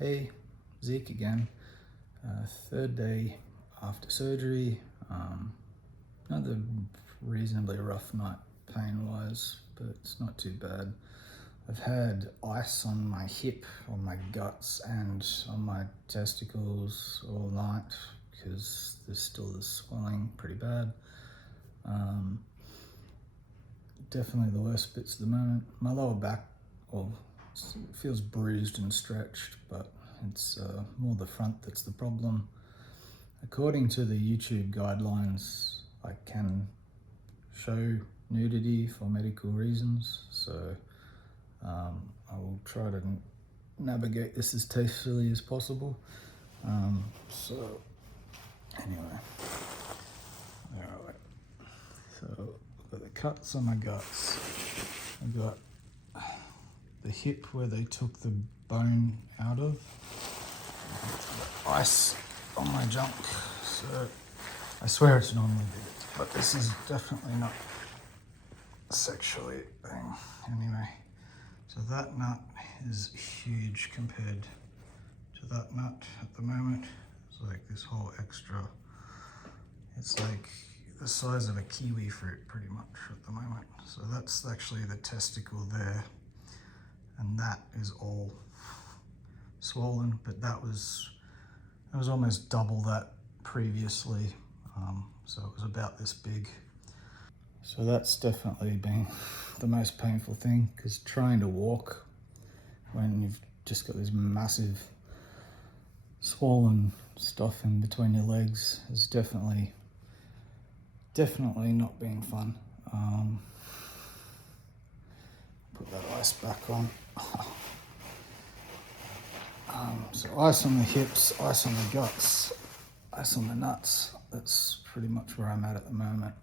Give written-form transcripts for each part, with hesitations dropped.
Hey, Zeke again. Third day after surgery. Another reasonably rough night pain-wise, but it's not too bad. I've had ice on my hip, on my guts, and on my testicles all night because there's still this swelling pretty bad. Definitely the worst bits at the moment. My lower back, well, it feels bruised and stretched, but it's more the front that's the problem. According to the YouTube guidelines, I can show nudity for medical reasons, so I will try to navigate this as tastefully as possible. So anyway, alright. So I've got the cuts on my guts. I've got the hip where they took the bone out of. Ice on my junk. So I swear it's normally big, but this is definitely not sexually a thing. Anyway, so that nut is huge compared to that nut at the moment. It's like this whole extra, it's like the size of a kiwi fruit pretty much at the moment. So that's actually the testicle there, and that is all swollen, but that was almost double that previously, so it was about this big. So that's definitely been the most painful thing, because trying to walk when you've just got this massive swollen stuff in between your legs has definitely not been fun. Put that ice back on. So ice on the hips, ice on the guts, ice on the nuts. That's pretty much where I'm at the moment.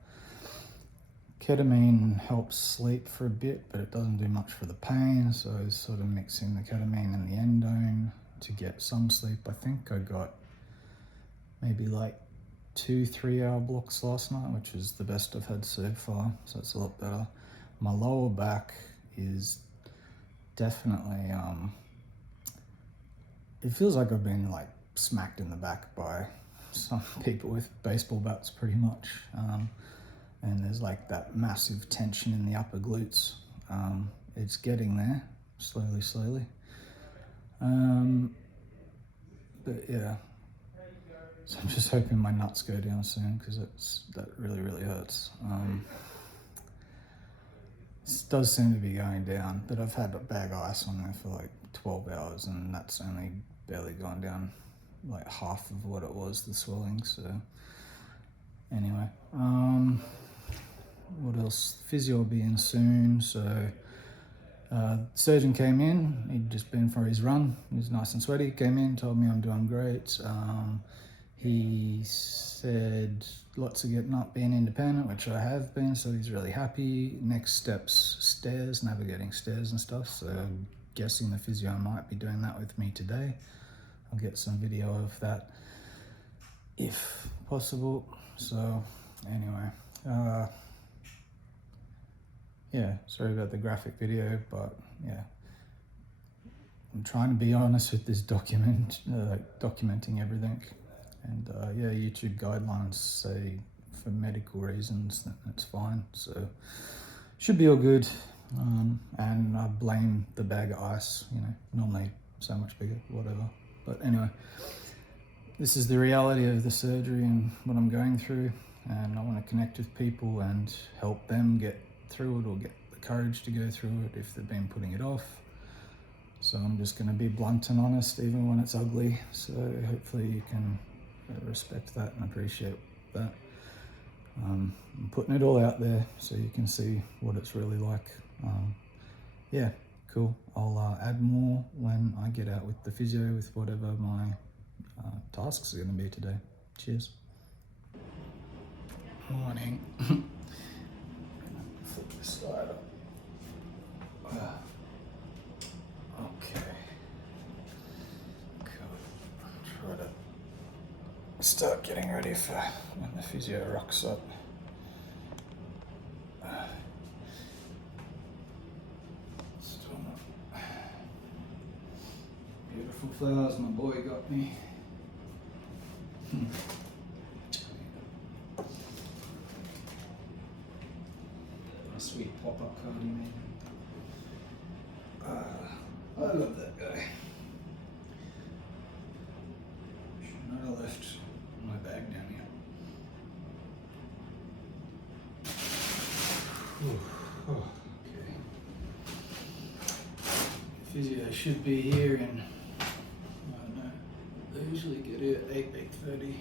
Ketamine helps sleep for a bit, but it doesn't do much for the pain, so I was sort of mixing the ketamine and the endone to get some sleep. I think I got maybe like 2-3 hour blocks last night, which is the best I've had so far, so it's a lot better. My lower back is definitely, it feels like I've been like smacked in the back by some people with baseball bats pretty much. And there's like that massive tension in the upper glutes. It's getting there, slowly. But yeah, so I'm just hoping my nuts go down soon, because that really hurts. This does seem to be going down, but I've had a bag of ice on there for like 12 hours, and that's only barely gone down like half of what it was, the swelling. So anyway, what else? Physio will be in soon. So surgeon came in, he'd just been for his run, he was nice and sweaty, came in, told me I'm doing great. He said lots of getting up, being independent, which I have been, so he's really happy. Next steps, stairs, navigating stairs and stuff, so I'm guessing the physio might be doing that with me today. I'll get some video of that if possible. So anyway, yeah, sorry about the graphic video, but yeah, I'm trying to be honest with this documenting everything. And yeah, YouTube guidelines say for medical reasons that it's fine, so should be all good. And I blame the bag of ice, normally so much bigger, whatever. But anyway, this is the reality of the surgery and what I'm going through, and I want to connect with people and help them get through it, or get the courage to go through it if they've been putting it off. So I'm just going to be blunt and honest even when it's ugly, so hopefully you can respect that and appreciate that. I'm putting it all out there so you can see what it's really like. Yeah, cool. I'll add more when I get out with the physio, with whatever my tasks are going to be today. Cheers. Morning. Flip this side up. Okay. Cool. Try to start getting ready for when the physio rocks up. Still not beautiful. beautiful flowers my boy got me. A sweet pop-up card he made. I love that guy. Should not have left my bag down here. Oh, okay. Physio should be here in, I don't know, they usually get here at 8:30.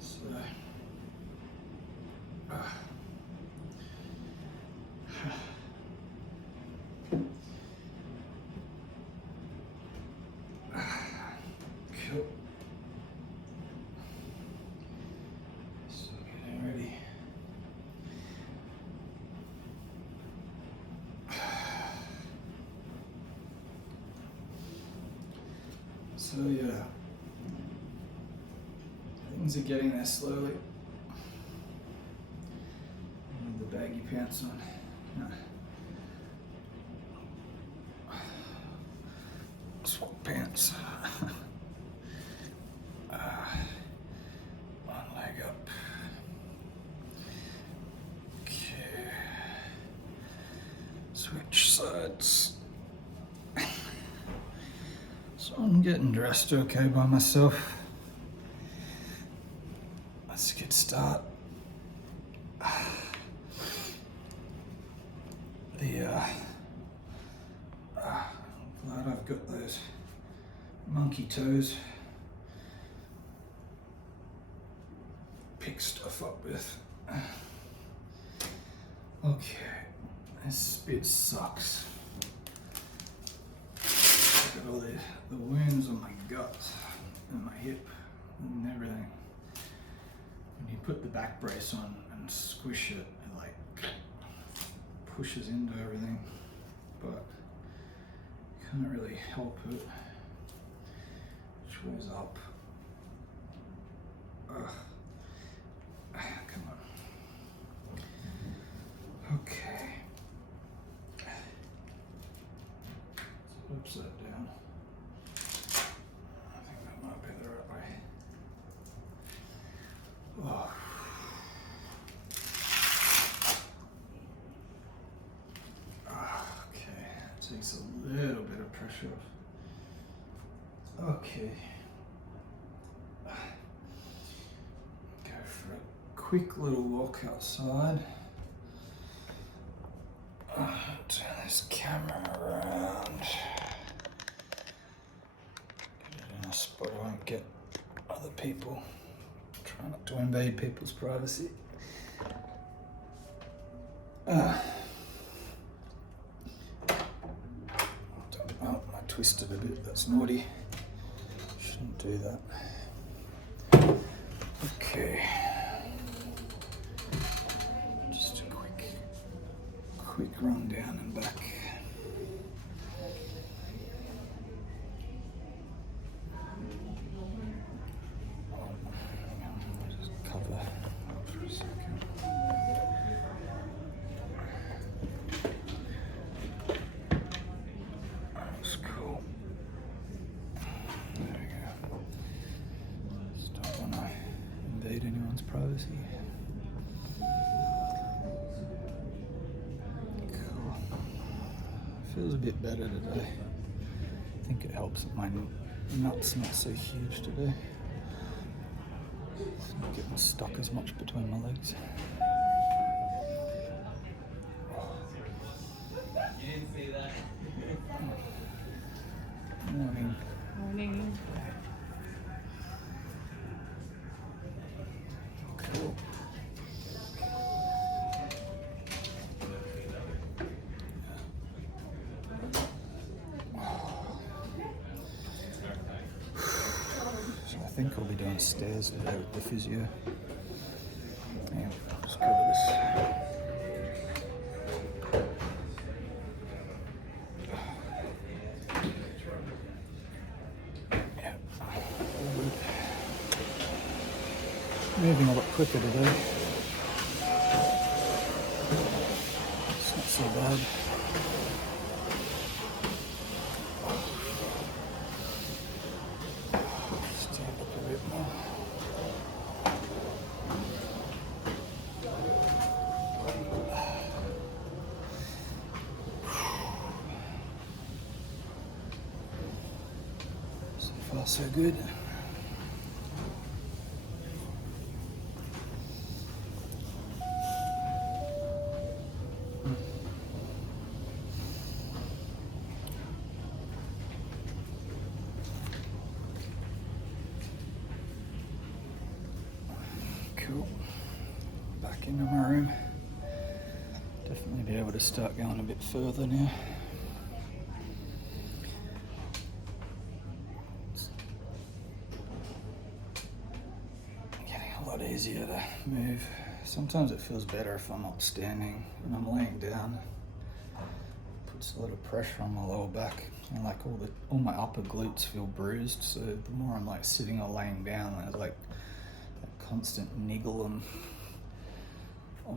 So, cool. So getting ready. So yeah, things are getting there slowly. With the baggy pants on. Swap pants. One leg up. Okay. Switch sides. So I'm getting dressed okay by myself. Let's get started. I'm glad I've got those monkey toes. Pick stuff up with. Okay, this bit sucks. Got all the wounds on my gut and my hip and everything. When you put the back brace on and squish it, it like pushes into everything, but you can't really help it. Which way's up? Ugh. Come on. Okay. So upside down. I think that might be the right way. Oh. Okay, that takes a little bit of pressure off. Okay. Go for a quick little walk outside. Turn this camera around. Get it in a spot I won't get other people. Try not to invade people's privacy. Oh, I twisted a bit, that's naughty. Shouldn't do that. Okay. Just a quick run down and back. Just cover up for a second. That's cool. There we go. Just don't want to invade anyone's privacy. Cool. Feels a bit better today. I think it helps that my nut's not so huge today. It's not getting stuck as much between my legs. You didn't see that. Morning. Morning. Cool. So I think I'll be doing stairs there at the physio. Yeah, let's cover this. Yeah, all good. Moving a lot quicker today. It's not so bad. far so good. Cool. Back into my room. Definitely be able to start going a bit further now. It's getting a lot easier to move. Sometimes it feels better if I'm not standing and I'm laying down. Puts a lot of pressure on my lower back, and like all my upper glutes feel bruised. So the more I'm like sitting or laying down, there's like a constant niggle on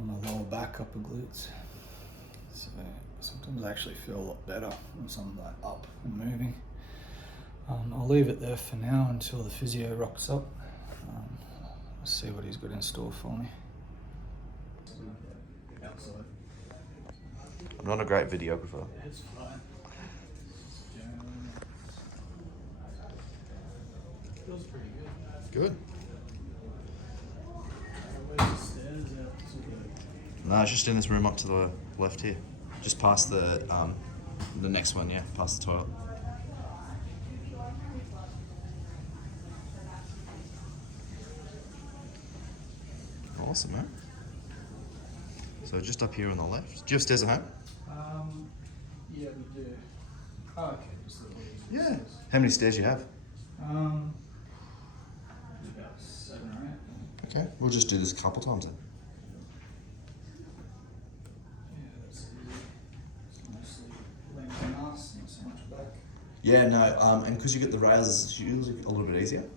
my lower back, upper glutes. So sometimes I actually feel a lot better once I'm like up and moving. I'll leave it there for now until the physio rocks up. Let's see what he's got in store for me. I'm not a great videographer. It's fine. Feels pretty good. Good. No, it's just in this room up to the left here. Just past the next one, yeah, past the toilet. Awesome, man. So just up here on the left. Do you have stairs at home? Yeah, we do. Oh, okay. Just the Yeah. How many stairs do you have? About 7 or 8. Okay, we'll just do this a couple times then. Yeah, that's easy. It's mostly length and us, not so much back. Yeah, no, and because you get the rails, it's usually a little bit easier.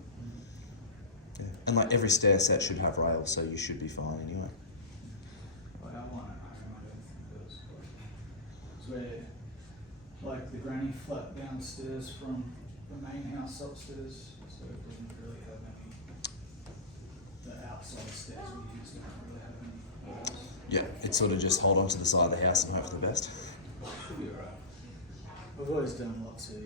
Yeah. And like every stair set should have rails, so you should be fine anyway. Well, I want it. I don't think it does. It's where, like, the granny flat downstairs from the main house upstairs, so it doesn't really have any. The outside stairs we use don't really have any rails. Yeah, it's sort of just hold on to the side of the house and hope for the best. Should be alright. I've always done lots of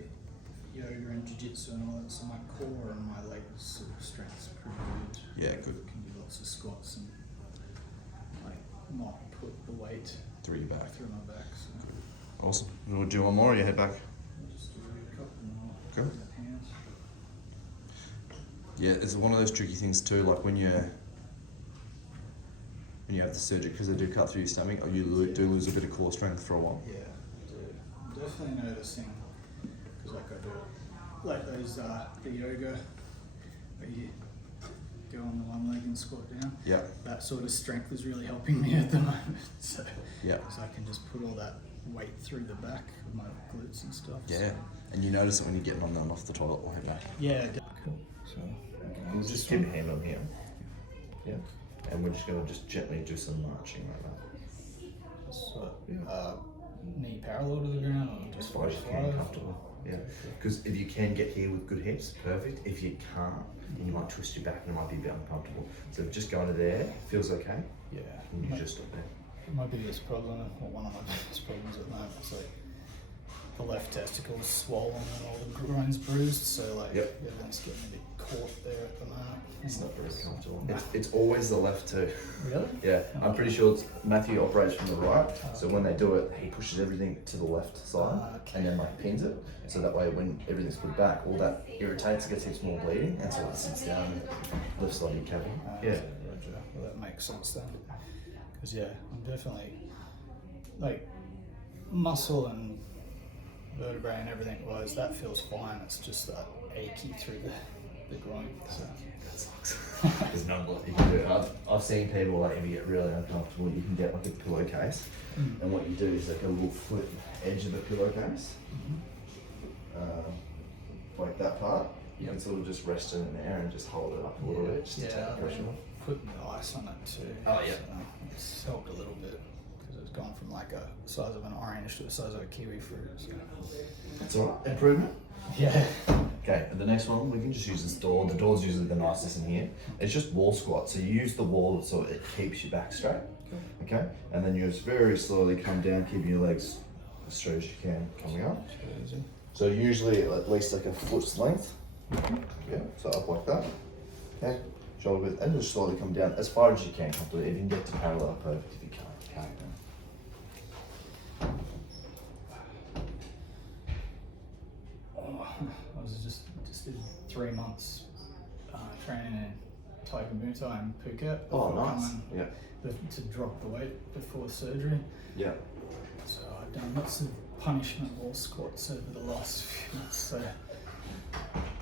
yoga and jiu-jitsu and all that, so my core and my leg sort of strength's pretty good. Yeah, good. Can do lots of squats and like not put the weight Through your back. through my back. So Awesome. We'll do one more or you head back? I'll just do a couple more. Good. Hands. Yeah, it's one of those tricky things too, like when you have the surgery, because they do cut through your stomach, or you do lose a bit of core strength for a while. Yeah, I do. I'm definitely noticing, because like I do, like those, the yoga, where you go on the one leg and squat down. Yeah. That sort of strength is really helping me at the moment. So, Yeah. so I can just put all that weight through the back of my glutes and stuff. Yeah. So. And you notice it when you're getting on and off the toilet or head back. Yeah. Cool. So, We'll just keep your hand on here. Yeah. And we're just gonna just gently do some marching like that. so knee parallel to the ground or As just far as you can, comfortable. Yeah. Because if you can get here with good hips, perfect. If you can't, then you might twist your back and it might be a bit uncomfortable. So just going to there, feels okay. Yeah. And you just stop there. My biggest problem, or one of my biggest problems at the moment, is like the left testicle is swollen and all the groin's bruised, so like Yep. everything's getting a bit caught there at the moment. It's not very comfortable. It's always the left too. Really? Yeah, I'm pretty sure Matthew operates from the right, so when they do it, he pushes everything to the left side Okay. and then like pins it, so that way when everything's put back, all that irritates, gets heaps more bleeding, and so it sits down and left side of your cavity. Yeah. Roger. Well, that makes sense then. Because yeah, I'm definitely like muscle and vertebrae and everything wise, that feels fine. It's just that achy through the groin. So. There's not a lot you can do. I've seen people like if you get really uncomfortable, you can get like a pillowcase, and what you do is like a little foot edge of the pillowcase, like that part. You can sort of just rest it in there and just hold it up a little bit, just to take the pressure off. Putting the ice on it too. Oh, yeah. So it's helped a little bit because it's gone from like a size of an orange to the size of a kiwi fruit. So. That's all right. Improvement. Yeah. Okay, and the next one, we can just use this door. The door's usually the nicest in here. It's just wall squat. So you use the wall so it keeps your back straight. Okay? And then you just very slowly come down, keeping your legs as straight as you can coming up. So usually at least like a foot's length Yeah, so up like that. Okay, shoulder width, and just slowly come down as far as you can completely. If you can get to parallel, perfect. If you can't. I was just did 3 months training in Tiger Muay Thai in Phuket. Oh, before nice. coming Yeah. To drop the weight before surgery. Yeah. So I've done lots of punishment wall squats over the last few months. So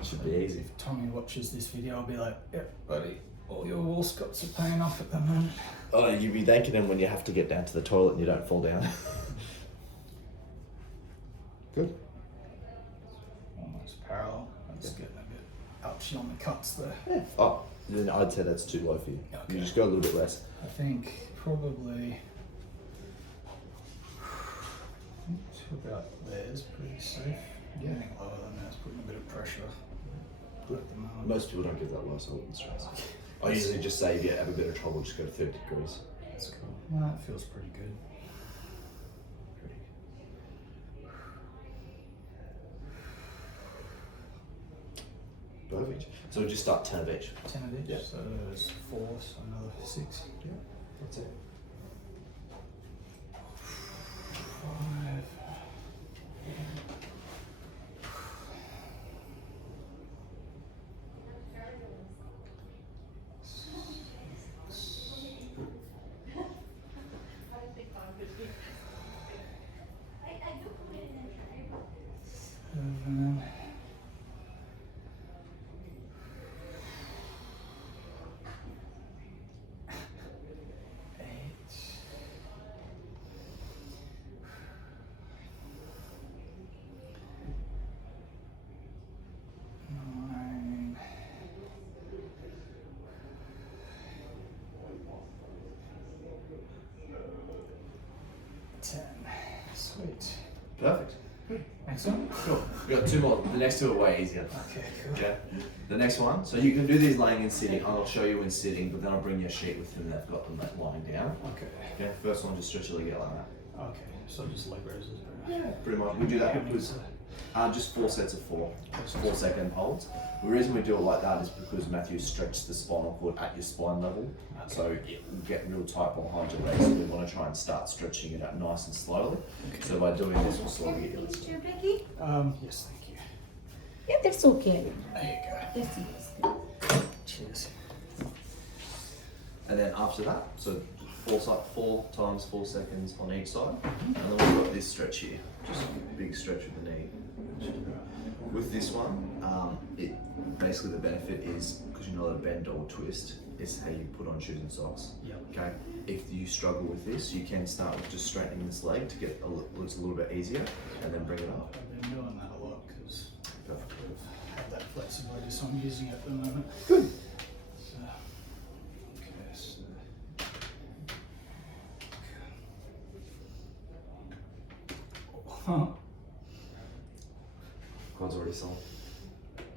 Should be easy. if Tommy watches this video, I'll be like, "Yep, buddy, all your wall squats are paying off at the moment." Oh, you'll be thanking him when you have to get down to the toilet and you don't fall down. Good. Almost parallel. That's getting a bit ouchy on the cuts there. Yeah. Oh, then I'd say that's too low for you. Okay. You just go a little bit less. I think probably to about there's pretty safe. Getting lower than that's putting a bit of pressure. Good. At the moment. Most people don't get that low, so I wouldn't stress. I usually just say if you have a bit of trouble, just go to 30 degrees. That's cool. Well, that feels pretty good. Perfect. So we'll just start 10 of each. 10 of each. Yeah. So there's 4, so another 6. Yeah, that's it. 5. Seven. 8. 9. 10. Sweet. Perfect. Excellent. Cool. We've got 2 more. The next 2 are way easier. Okay, cool. Okay. The next one. So you can do these laying and sitting. I'll show you in sitting, but then I'll bring you a sheet with them that've got them lying down. Okay. Okay. First one, just stretch your leg out like that. Okay. So just leg raises. Yeah. Pretty much. We do that How many because is it? just 4 sets of 4. 4-second holds. The reason we do it like that is because Matthew stretched the spinal cord at your spine level, so it will get real tight behind your legs. So we want to try and start stretching it out nice and slowly. So by doing this, we'll slowly get Everything's you. too Becky? Yes, thank you. Yeah, that's okay. There you That's it. go. Cheers. And then after that, so 4 times 4 seconds on each side, and then we've got this stretch here, just a big stretch of the knee. With this one, it basically the benefit is because you're not a bend or twist. It's how you put on shoes and socks. Yep. Okay. If you struggle with this, you can start with just straightening this leg to get it's a little bit easier, and then bring it up. I've been doing that a lot because Perfect. I have that flexibility, so I'm using it at the moment. Good. So, okay, so. Huh. Quad's already solid.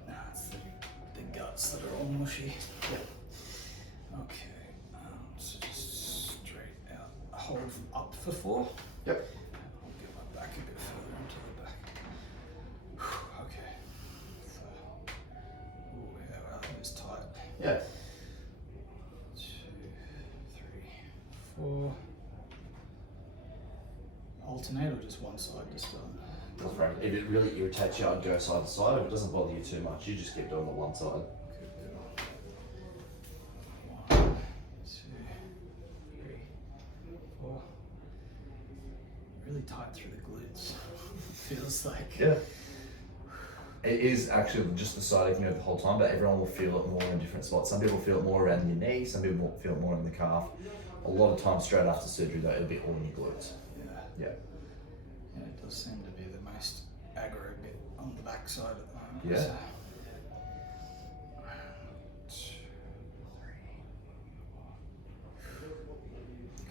Nah, it's the guts that are all mushy. Yep. Okay, so just straight out. Hold up for 4. Yep. I'll get my back a bit further into the back. Okay. So, oh yeah, wow, that is tight. Yeah. 2, 3, 4. Alternate or just one side to start? That's right. If it really irritates you, I'd go side to side. If it doesn't bother you too much, you just keep doing the one side. 1, 2, 3, 4. Really tight through the glutes. Feels like. Yeah. It is actually just the side aching over the whole time, but everyone will feel it more in different spots. Some people feel it more around your knee, some people will feel it more in the calf. A lot of times straight after surgery though, it'll be all in your glutes. Yeah. Yeah. Yeah, it does seem to be the most aggro bit on the back side at the moment. Yeah. So. 2, 3, 4.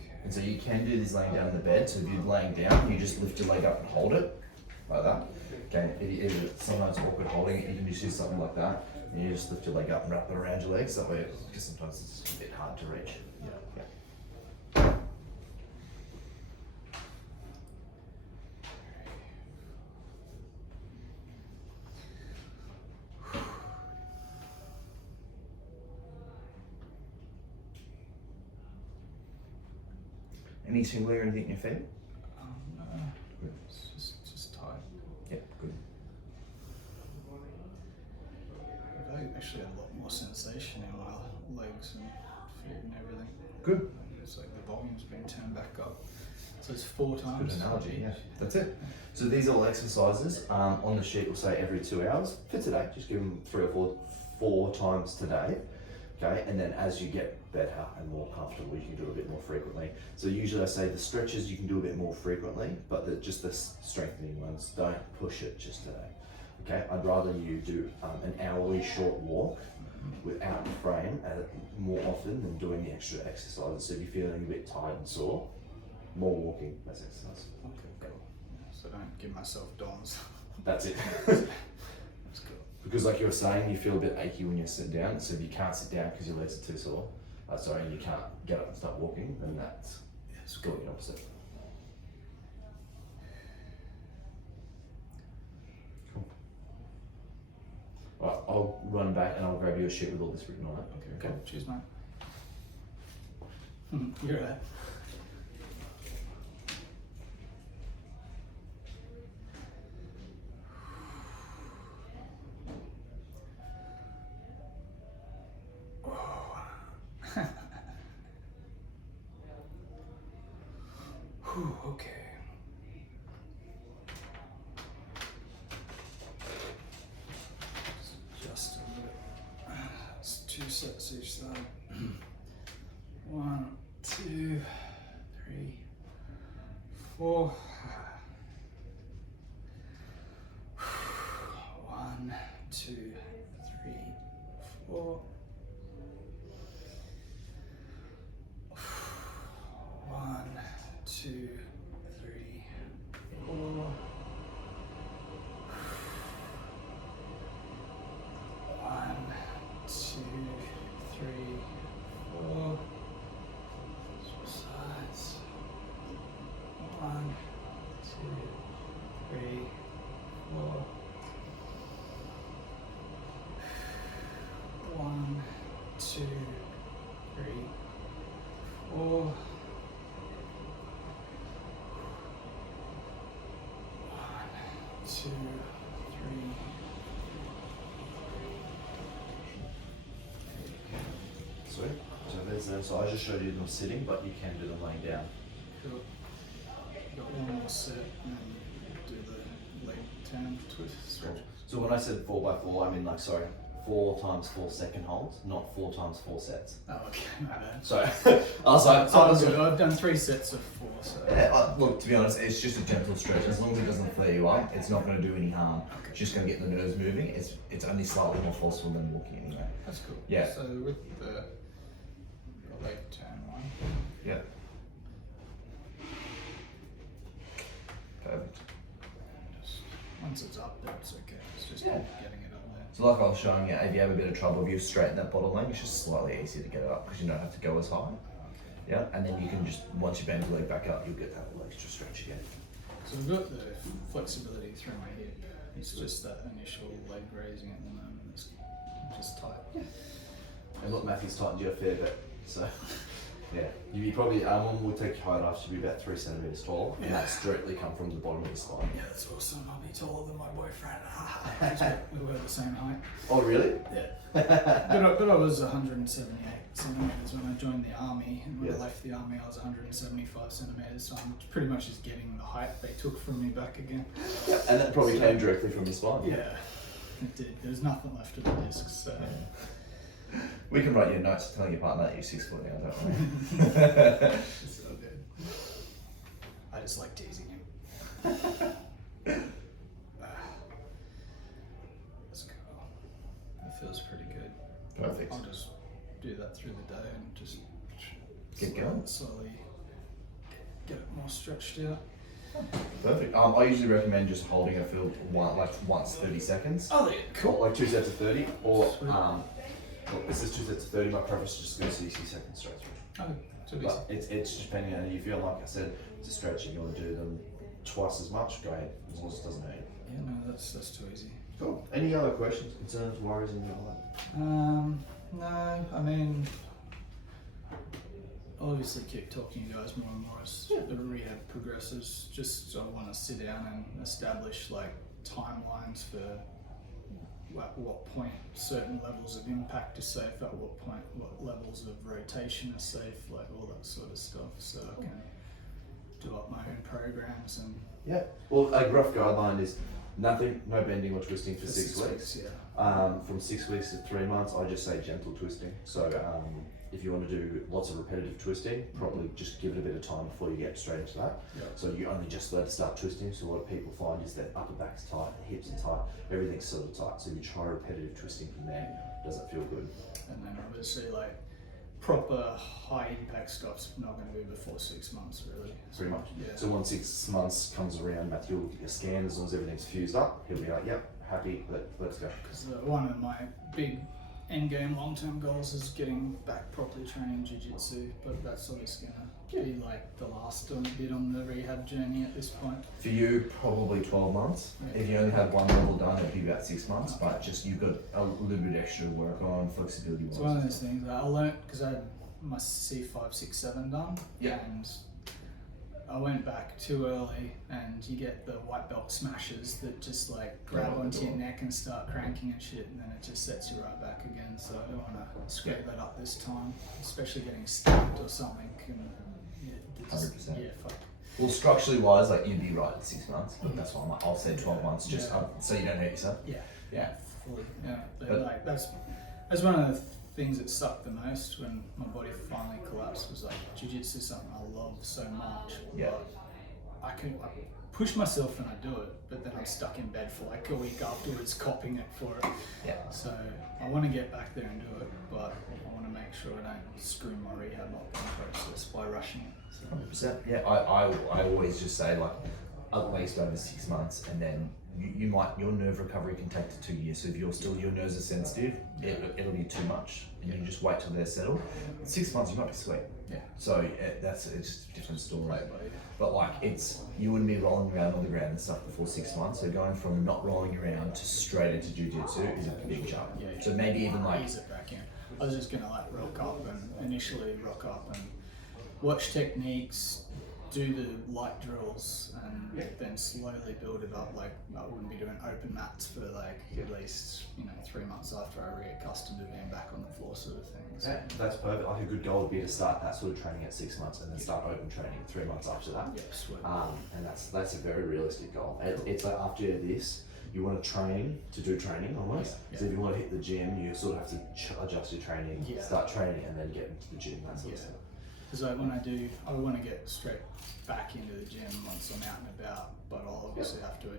Okay. And so you can do this laying down in the bed. So if you're laying down, you just lift your leg up and hold it like that. Okay. If it's sometimes awkward holding it, you can just do something like that. And you just lift your leg up and wrap it around your legs. That way, because sometimes it's a bit hard to reach. Yeah. Any tingling or anything in your feet? No, it's just tight. Yep, good. I've actually had a lot more sensation in my legs and feet and everything. Good. It's like the volume's been turned back up. So it's 4 times. Good analogy, yeah. That's it. So these are all exercises. On the sheet we'll say every 2 hours. For today, just give them 3 or 4 times today. Okay, and then as you get better and more comfortable, you can do a bit more frequently. So usually I say the stretches you can do a bit more frequently, but just the strengthening ones, don't push it just today. Okay, I'd rather you do an hourly short walk without frame more often than doing the extra exercises. So if you're feeling a bit tired and sore, more walking, less exercise. Okay, cool. So don't give myself DOMS. That's it. That's cool. Because like you were saying, you feel a bit achy when you sit down. So if you can't sit down because your legs are too sore, and you can't get up and start walking, then that's going the opposite. Cool. Right, I'll run back and I'll grab you a sheet with all this written on it. Okay, cool. Cheers, mate. You're right. Whew, okay. Just a bit. It's 2 sets each side. 1, 2, 3, 4. 1, 2, 3, 4. 1, 2, 3, 4. 1, 2, 3, 4. Switch sides. 1, 2, 3, 4. 1, 2, 3, 4. 2, 3. Sweet. So there's them. So I just showed you them sitting, but you can do them laying down. Cool. Got one more set and do the leg turn twist stretch. So when I said 4x4, I mean 4 times 4 second holds, not 4 times 4 sets. Oh, okay, my bad. So I was like, I've done 3 sets of 4, so. Yeah, look, to be honest, it's just a gentle stretch. As long as it doesn't flare you up, it's not going to do any harm. Okay. It's just going to get the nerves moving. It's only slightly more forceful than walking anyway. That's cool. Yeah. So with the leg turn one. Yeah. Perfect. Just, once it's up there, it's okay. It's just Yeah. getting it up there. So like I was showing you, if you have a bit of trouble, if you straighten that bottom leg, it's just slightly easier to get it up because you don't have to go as high. Okay. Yeah, and then you can just, once you bend the leg back up, you'll get that little extra stretch again. So I've got the flexibility through my hip. It's just that initial leg raising at the moment. It's just tight. and look, Matthew's tightened you a fair bit. So yeah, you'd be probably, one would take your height off, you'd be about 3 centimeters tall, and that's directly come from the bottom of the spine. Yeah, that's awesome. I'll be taller than my boyfriend. We were the same height. Oh, really? Yeah. but I was 178 centimeters when I joined the army, and when I Yeah. left the army, I was 175 centimeters. So I'm pretty much just getting the height they took from me back again. Yeah, and that probably came directly from the spine. Yeah, it did. There's nothing left of the discs. So. We can write you notes telling your partner that you're 6 foot now, don't we? It's so good. I just like teasing him. Let's go. That feels pretty good. Perfect. I'll just do that through the day and just Get going. slowly get it more stretched out. Perfect. I usually recommend just holding it for once 30 seconds. Oh, yeah, cool. Like 2 sets of 30, or Sweet. look, this is 2 sets of 30. My preference is just go 60 seconds straight through. Oh, too easy. But it's just depending on you feel like I said it's a stretch and you want to do them twice as much. Go ahead, as long as it doesn't hurt you. Yeah, no, that's too easy. Cool. Any other questions, concerns, worries, anything like that? No, I mean, I'll obviously keep talking to you guys more and more as the rehab progresses. Just I want to sit down and establish like timelines for at what point certain levels of impact are safe, at what point what levels of rotation are safe, like all that sort of stuff, so I can do up my own programs and Yeah. Well, a rough guideline is nothing, no bending or twisting for 6 weeks. Yeah. From 6 weeks to 3 months, I just say gentle twisting. So if you want to do lots of repetitive twisting, probably just give it a bit of time before you get straight into that. Yep. So you only just let it start twisting. So what people find is that upper back's tight, the hips are tight, everything's sort of tight. So you try repetitive twisting from there, doesn't feel good. And then obviously like proper high impact stuff's not going to be before 6 months really. Pretty much. Yeah. So once 6 months comes around, Matthew will get your scan. As long as everything's fused up, he'll be like, yep, happy, let's go. Because one of my big end game long term goals is getting back properly training jiu-jitsu, but that's obviously going to be like the last bit on the rehab journey at this point. For you, probably 12 months. Yeah. If you only have one level done, it'd be about 6 months, but just you've got a little bit extra work on flexibility wise. It's one of those things that I learnt because I had my C5, 6, 7 done, Yeah. and I went back too early, and you get the white belt smashes that just like grab onto your neck and start cranking and shit, and then it just sets you right back again. So I don't want to scrape that up this time, especially getting stabbed or something. And, yeah, 100%. Yeah, fuck. Well, structurally wise, like you'd be right at 6 months, but that's why I'll say 12 months, just so you don't hurt yourself. Yeah, fully. Yeah, but like that's one of the things that sucked the most when my body finally collapsed. Was like jiu-jitsu is something I love so much. Yeah. But I push myself and I do it, but then I'm stuck in bed for like a week afterwards, copying it for it. Yeah. So I want to get back there and do it, but I want to make sure I don't screw my rehab up in the process by rushing it. So. 100%. Yeah, I always just say like at least over 6 months, and then you might, your nerve recovery can take to 2 years. So if your nerves are sensitive, it'll be too much, and you just wait till they're settled. 6 months, you might be sweet. Yeah. So it's just a different story. Right, But like you wouldn't be rolling around on the ground and stuff before 6 months. So going from not rolling around to straight into jiu-jitsu is a big jump. Yeah. So maybe even like ease it back in. I was just gonna like initially rock up and watch techniques, do the light drills, and then slowly build it up. Like I wouldn't be doing open mats for like at least 3 months after I reaccustomed to being back on the floor, sort of thing. So, yeah, that's perfect. Like a good goal would be to start that sort of training at 6 months, and then start open training 3 months after that. yeah, sweet. And that's a very realistic goal. It's like after this, you want to train to do training almost. Yeah. So if you want to hit the gym, you sort of have to adjust your training, start training, and then get into the gym. That sort of stuff. Because like when I want to get straight back into the gym once I'm out and about, but I'll obviously have to,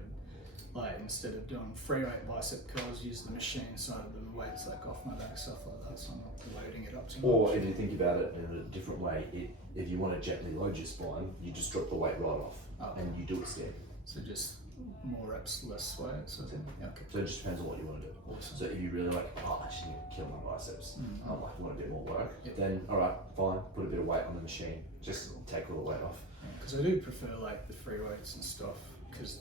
like, instead of doing free weight bicep curls, use the machine side of the weights like off my back, stuff like that, so I'm not loading it up too much. Or if you think about it in a different way, if you want to gently load your spine, you just drop the weight right off, and you do it steady. So just more reps, less weight. So yeah, okay. So it just depends on what you want to do. Awesome. So if you really like, I actually need to kill my biceps, I want a bit more work, Yep. then alright, fine, put a bit of weight on the machine, just take all the weight off. Because I do prefer like the free weights and stuff, because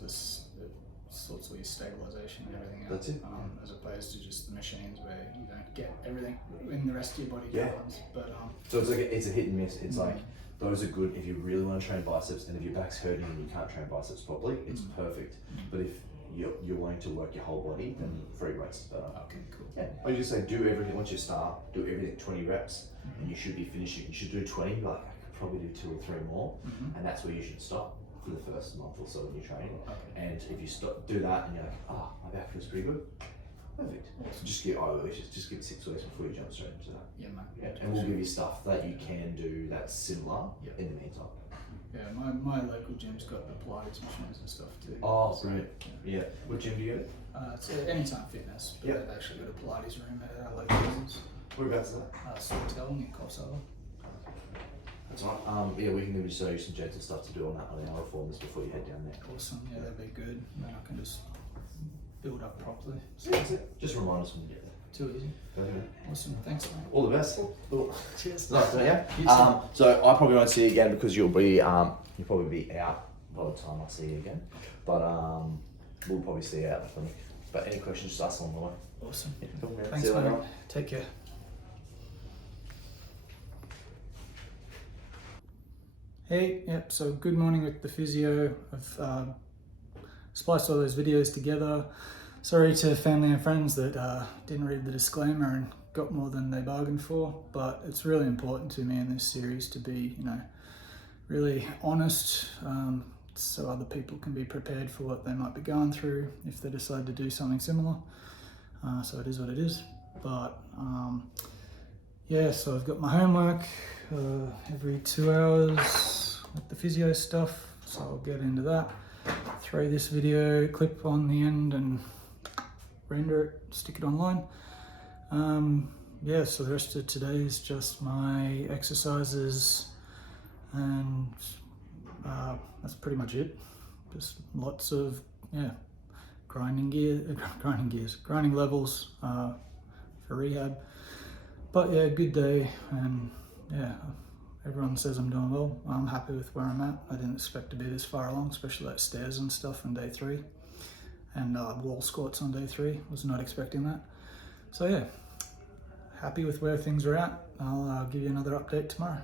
it sorts all your stabilization and everything out. That's it. As opposed to just the machines where you don't get everything in the rest of your body comes. But So it's like it's a hit and miss. It's like those are good if you really want to train biceps, and if your back's hurting and you can't train biceps properly, it's perfect. But if you're wanting to work your whole body, then free weights is better. okay, cool. Yeah, I just say do everything once you start. Do everything 20 reps, and you should be finishing. You should do 20. Like I could probably do 2 or 3 more, and that's where you should stop for the first month or so when you're training. Okay. And if you do that, and you're like, my back feels pretty good. Perfect. Awesome. Just give it 6 weeks before you jump straight into that. Yeah, man. Yeah, and we'll give you stuff that you can do that's similar in the meantime. Yeah, my local gym's got the Pilates machines and stuff too. Oh, So, brilliant. Yeah. What gym do you go to? It's Anytime Fitness, but Yep. they've actually got a Pilates room at our local business. Whereabouts is that? Sawtell near Coffs That's right. Yeah, we can maybe show you some gentle stuff to do on that on our reformers before you head down there. Awesome, yeah, that'd be good. And then I can just build up properly. So that's it. Just remind us when you get there. Too easy. Perfect. Awesome, thanks, mate. All the best. Cheers. Nice to meet You you. too. So I probably won't see you again because you'll probably be out by the time I see you again. But we'll probably see you out in the clinic. But any questions, just ask along the way. Awesome. Yeah, cool, man. Thanks, See you later mate. on. Take care. Hey, yep, so good morning with the physio. I've spliced all those videos together. Sorry to family and friends that didn't read the disclaimer and got more than they bargained for, but it's really important to me in this series to be, really honest, so other people can be prepared for what they might be going through if they decide to do something similar. So it is what it is. But yeah, so I've got my homework every 2 hours with the physio stuff, so I'll get into that. Throw this video clip on the end and render it, stick it online. Yeah, so the rest of today is just my exercises, and that's pretty much it. Just lots of grinding levels for rehab. But yeah, good day, and yeah, everyone says I'm doing well. I'm happy with where I'm at. I didn't expect to be this far along, especially like stairs and stuff on day 3, and wall squats on day 3. Was not expecting that. So yeah, happy with where things are at. I'll give you another update tomorrow.